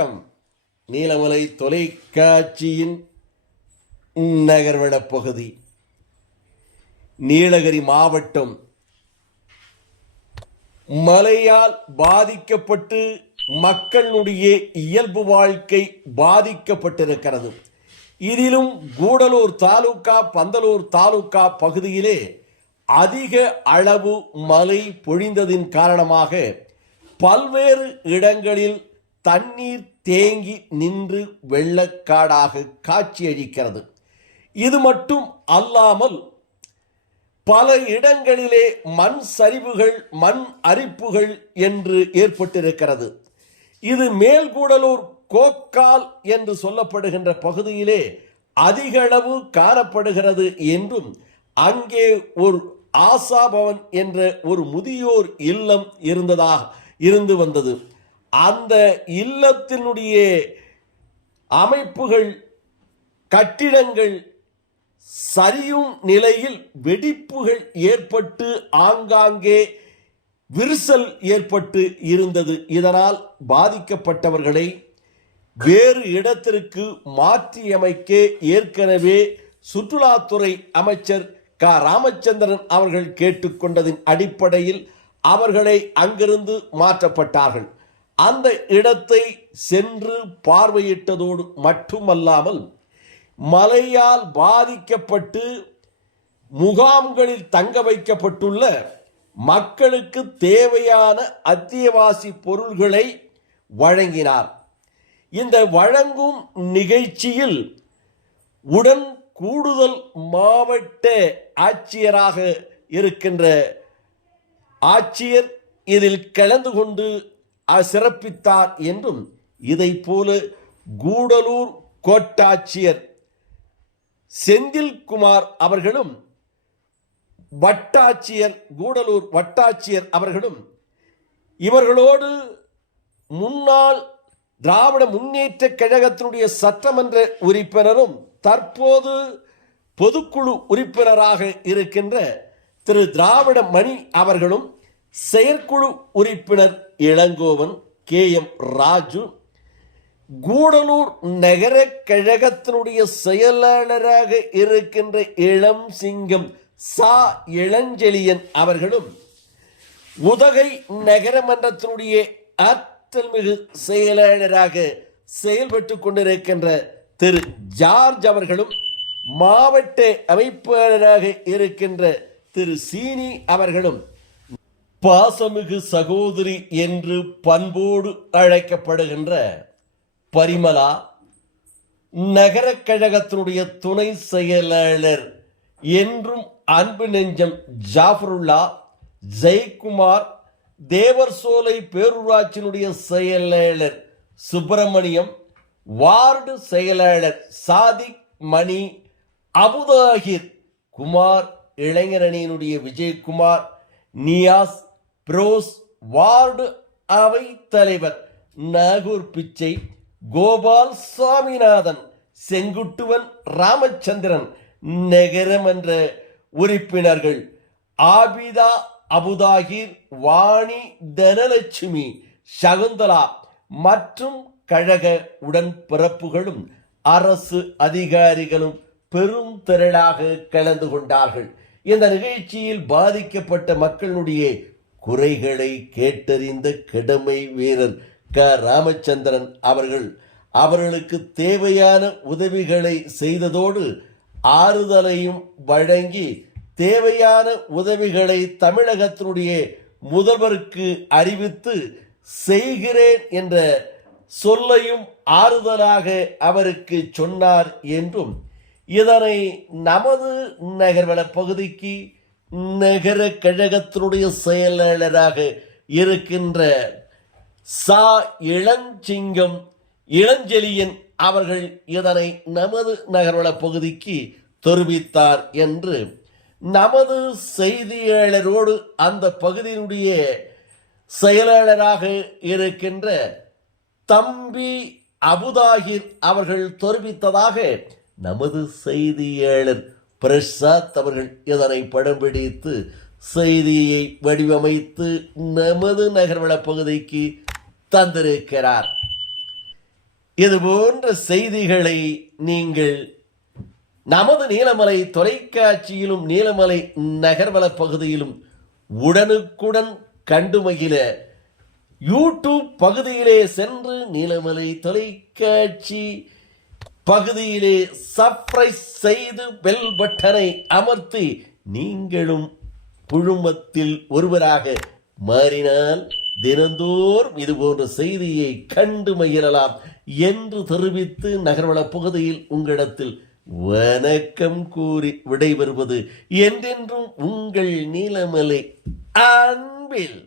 வணக்கம். நீலமலை தொலைக்காட்சியின் நகர்வள பகுதி. நீலகிரி மாவட்டம் மழையால் பாதிக்கப்பட்டு மக்களுடைய இயல்பு வாழ்க்கை பாதிக்கப்பட்டிருக்கிறது. இதிலும் கூடலூர் தாலுகா, பந்தலூர் தாலுகா பகுதியிலே அதிக அளவு மழை பொழிந்ததின் காரணமாக பல்வேறு இடங்களில் தண்ணீர் தேங்கி நின்று வெள்ளக்காடாக காட்சியளிக்கிறது. இது மட்டும் அல்லாமல் பல இடங்களிலே மண் சரிவுகள், மண் அரிப்புகள் என்று ஏற்பட்டிருக்கிறது. இது மேல்கூடலூர் கோக்கால் என்று சொல்லப்படுகின்ற பகுதியிலே அதிக அளவு காணப்படுகிறது என்றும், அங்கே ஒரு ஆசாபவன் என்ற ஒரு முதியோர் இல்லம் இருந்து வந்தது. அந்த இல்லத்தினுடைய அமைப்புகள், கட்டிடங்கள் சரியும் நிலையில் வெடிப்புகள் ஏற்பட்டு ஆங்காங்கே விரிசல் ஏற்பட்டு இருந்தது. இதனால் பாதிக்கப்பட்டவர்களை வேறு இடத்திற்கு மாற்றியமைக்க ஏற்கனவே சுற்றுலாத்துறை அமைச்சர் க. ராமச்சந்திரன் அவர்கள் கேட்டுக்கொண்டதின் அடிப்படையில் அவர்களை அங்கிருந்து மாற்றப்பட்டார்கள். அந்த இடத்தை சென்று பார்வையிட்டதோடு மட்டுமல்லாமல் மழையால் பாதிக்கப்பட்டு முகாம்களில் தங்க வைக்கப்பட்டுள்ள மக்களுக்கு தேவையான அத்தியாவசிய பொருள்களை வழங்கினார். இந்த வழங்கும் நிகழ்ச்சியில் உடன் கூடுதல் மாவட்ட ஆட்சியராக இருக்கின்ற ஆட்சியர் இதில் கலந்து கொண்டு சிறப்பித்தார் என்றும், இதை போல கூடலூர் கோட்டாட்சியர் செந்தில்குமார் அவர்களும் கூடலூர் வட்டாட்சியர் அவர்களும் இவர்களோடு முன்னாள் திராவிட முன்னேற்ற கழகத்தினுடைய சட்டமன்ற உறுப்பினரும் தற்போது பொதுக்குழு உறுப்பினராக இருக்கின்ற திரு திராவிட மணி அவர்களும், செயற்குழு உறுப்பினர் இளங்கோவன், KM ராஜு, கூடலூர் நகர கழகத்தினுடைய செயலாளராக இருக்கின்ற இளம் சிங்கம் சா. இளஞ்செழியன் அவர்களும், உதகை நகரமன்றத்தினுடைய ஆற்றல்மிகு செயலாளராக செயல்பட்டு கொண்டிருக்கின்ற திரு ஜார்ஜ் அவர்களும், மாவட்ட அமைப்பாளராக இருக்கின்ற திரு சீனி அவர்களும், பாசமிகு சகோதரி என்று பண்போடு அழைக்கப்படுகின்ற பரிமலா, நகர கழகத்தினுடைய துணை செயலாளர் என்றும் அன்பு நெஞ்சம் ஜாஃபருல்லா, ஜெயக்குமார், தேவர்சோலை பேரூராட்சியினுடைய செயலாளர் சுப்பிரமணியம், வார்டு செயலாளர் சாதிக் மணி, அபுதாகிர் குமார், இளைஞரணியினுடைய விஜயகுமார், நியாஸ், புரோஸ், வார்டு அவை தலைவர் நாகூர் பிச்சை, கோபால் சாமிநாதன், செங்குட்டுவன் ராமச்சந்திரன், நகரமன்ற உறுப்பினர்கள் ஆபிதா, அபுதாகிர், வாணி, தனலட்சுமி, சகுந்தலா மற்றும் கழக உடன்பிறப்புகளும் அரசு அதிகாரிகளும் பெரும் திரளாக கலந்து கொண்டார்கள். இந்த நிகழ்ச்சியில் பாதிக்கப்பட்ட மக்களுடைய குறைகளை கேட்டறிந்த கடமை வீரர் க. ராமச்சந்திரன் அவர்களுக்கு தேவையான உதவிகளை செய்ததோடு ஆறுதலையும் வழங்கி தேவையான உதவிகளை தமிழகத்தினுடைய முதல்வருக்கு அறிவித்து செய்கிறேன் என்ற சொல்லையும் ஆறுதலாக அவருக்கு சொன்னார் என்றும், இதனை நமது நகர்வள பகுதிக்கு நகர கழகத்தினுடைய செயலாளராக இருக்கின்ற சா. இளஞ்சிங்கம் இளஞ்செழியன் அவர்கள் இதனை நமது நகர்வள பகுதிக்கு தெரிவித்தார் என்று நமது செய்தியாளரோடு அந்த பகுதியினுடைய செயலாளராக இருக்கின்ற தம்பி அபுதாகிர் அவர்கள் தெரிவித்ததாக நமது செய்தியாளர் பிரசாத் அவர்கள் இதனை படம் பிடித்து செய்தியை வடிவமைத்து நமது நகர்வள பகுதிக்கு தந்திருக்கிறார். இது போன்ற செய்திகளை நீங்கள் நமது நீலமலை தொலைக்காட்சியிலும் நீலமலை நகர்வல பகுதியிலும் உடனுக்குடன் கண்டு மகிழ யூடியூப் பகுதியிலே சென்று நீலமலை தொலைக்காட்சி பகுதியிலே சப்ஸ்கிரைப் செய்து பெல் பட்டனை அமர்த்தி நீங்களும் குழுமத்தில் ஒருவராக மாறினால் தினந்தோறும் இது போன்ற செய்தியை கண்டு மகிழலாம் என்று தெரிவித்து நகர்வள பகுதியில் உங்களிடத்தில் வணக்கம் கூறி விடைபெறுவது என்றென்றும் உங்கள் நீலமலை அன்பில்.